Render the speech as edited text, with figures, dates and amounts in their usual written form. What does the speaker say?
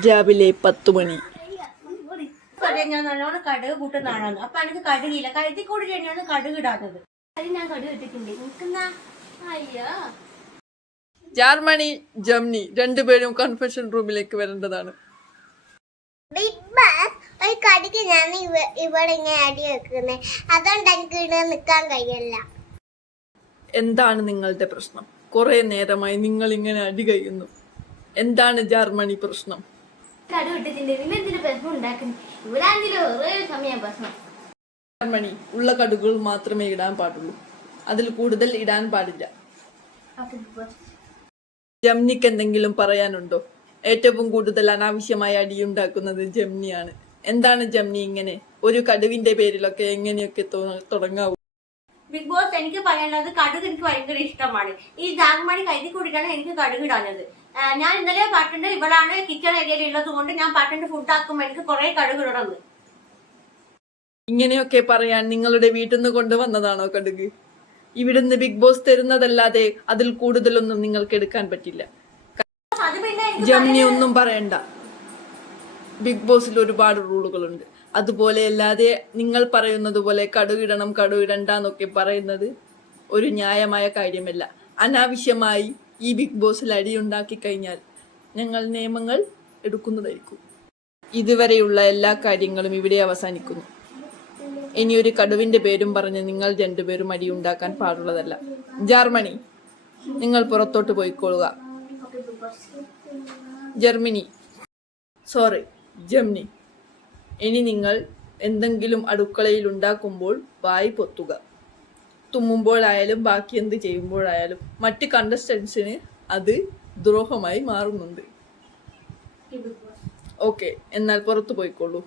രാവിലെ 10 മണി. ഞാൻ നല്ലോണം കടുക് കൂട്ടുന്നതാണെന്ന്. അപ്പൊ എനിക്ക് കടുകില്ല, കഴുത്തി കൂടി തന്നെയാണ് കടുക് ഇടാത്തത്. ഞാൻ കടുക് ഇട്ടിട്ടുണ്ട്. അയ്യോ, ജർമ്മനി ജംനി രണ്ടുപേരും കൺഫെഷൻ റൂമിലേക്ക് വരേണ്ടതാണ്. ഒരു കടുക് ഞാൻ ഇവിടെ ഇങ്ങനെ അടി വെക്കുന്നത്, അതുകൊണ്ട് എനിക്ക് ഇവിടെ നിൽക്കാൻ കഴിയില്ല. എന്താണ് നിങ്ങളുടെ പ്രശ്നം? കുറെ നേരമായി നിങ്ങൾ ഇങ്ങനെ അടി കഴിയുന്നു. എന്താണ് ജർമ്മനി പ്രശ്നം? കടുക് ഇട്ടിട്ടുണ്ട്. പിന്നെ എന്തിനു പ്രശ്നം ഉണ്ടാക്കുന്നു? ഇവിടെ ഒരേ സമയം പ്രശ്നം. ജർമ്മനി ഉള്ള കടുകുകൾ മാത്രമേ ഇടാൻ പാടുള്ളൂ, അതിൽ കൂടുതൽ ഇടാൻ പാടില്ല. ജംനിക്ക് എന്തെങ്കിലും പറയാനുണ്ടോ? ഏറ്റവും കൂടുതൽ അനാവശ്യമായ അടിയുണ്ടാക്കുന്നത് ജംനിയാണ്. എന്താണ് ജംനി ഇങ്ങനെ ഒരു കടുവിന്റെ പേരിലൊക്കെ എങ്ങനെയൊക്കെ തുടങ്ങാവൂ? ബിഗ് ബോസ്, എനിക്ക് പറയാനുള്ളത് കടുക് എനിക്ക് ഭയങ്കര ഇഷ്ടമാണ്. ഈ ജാഗ്മണി കരുതി കൂടിയിട്ടാണ് എനിക്ക് കടുക് ഇടാഞ്ഞത്. ഞാൻ ഇന്നലെ പട്ടുണ്ട് ഇവളാണ് കിച്ചൺ ഏരിയയിൽ ഉള്ളത് കൊണ്ട് ഞാൻ പട്ടുണ്ട് ഫുഡ് ആക്കുമ്പോൾ എനിക്ക് കുറെ കടുക് ഇടണം. ഇങ്ങനെയൊക്കെ പറയാൻ നിങ്ങളുടെ വീട്ടിൽ നിന്ന് കൊണ്ടുവന്നതാണോ കടുക്? ഇവിടുന്ന് ബിഗ് ബോസ് തരുന്നതല്ലാതെ അതിൽ കൂടുതലൊന്നും നിങ്ങൾക്ക് എടുക്കാൻ പറ്റില്ല. ജംനി ഒന്നും പറയണ്ട, ബിഗ് ബോസിൽ ഒരുപാട് റൂളുകളുണ്ട്. അതുപോലെ അല്ലാതെ നിങ്ങൾ പറയുന്നത് പോലെ കടുകിടണം കടുകിടണ്ട എന്നൊക്കെ പറയുന്നത് ഒരു ന്യായമായ കാര്യമല്ല. അനാവശ്യമായി ഈ ബിഗ് ബോസിൽ അടിയുണ്ടാക്കി കഴിഞ്ഞാൽ ഞങ്ങൾ നിയമങ്ങൾ എടുക്കുന്നതായിരിക്കും. ഇതുവരെയുള്ള എല്ലാ കാര്യങ്ങളും ഇവിടെ അവസാനിക്കുന്നു. ഇനിയൊരു കടുവിന്റെ പേരും പറഞ്ഞ് നിങ്ങൾ രണ്ടുപേരും അടിയുണ്ടാക്കാൻ പാടുള്ളതല്ല. ജർമ്മനി, നിങ്ങൾ പുറത്തോട്ട് പോയിക്കൊള്ളുക. ജംനി, ഇനി നിങ്ങൾ എന്തെങ്കിലും അടുക്കളയിൽ ഉണ്ടാക്കുമ്പോൾ വായി പൊത്തുക. തുമ്മുമ്പോഴായാലും ബാക്കി എന്ത് ചെയ്യുമ്പോഴായാലും മറ്റ് കണ്ടസ്റ്റൻസിന് അത് ദ്രോഹമായി മാറുന്നുണ്ട്. ഓക്കെ, എന്നാൽ പുറത്തു പോയിക്കൊള്ളൂ.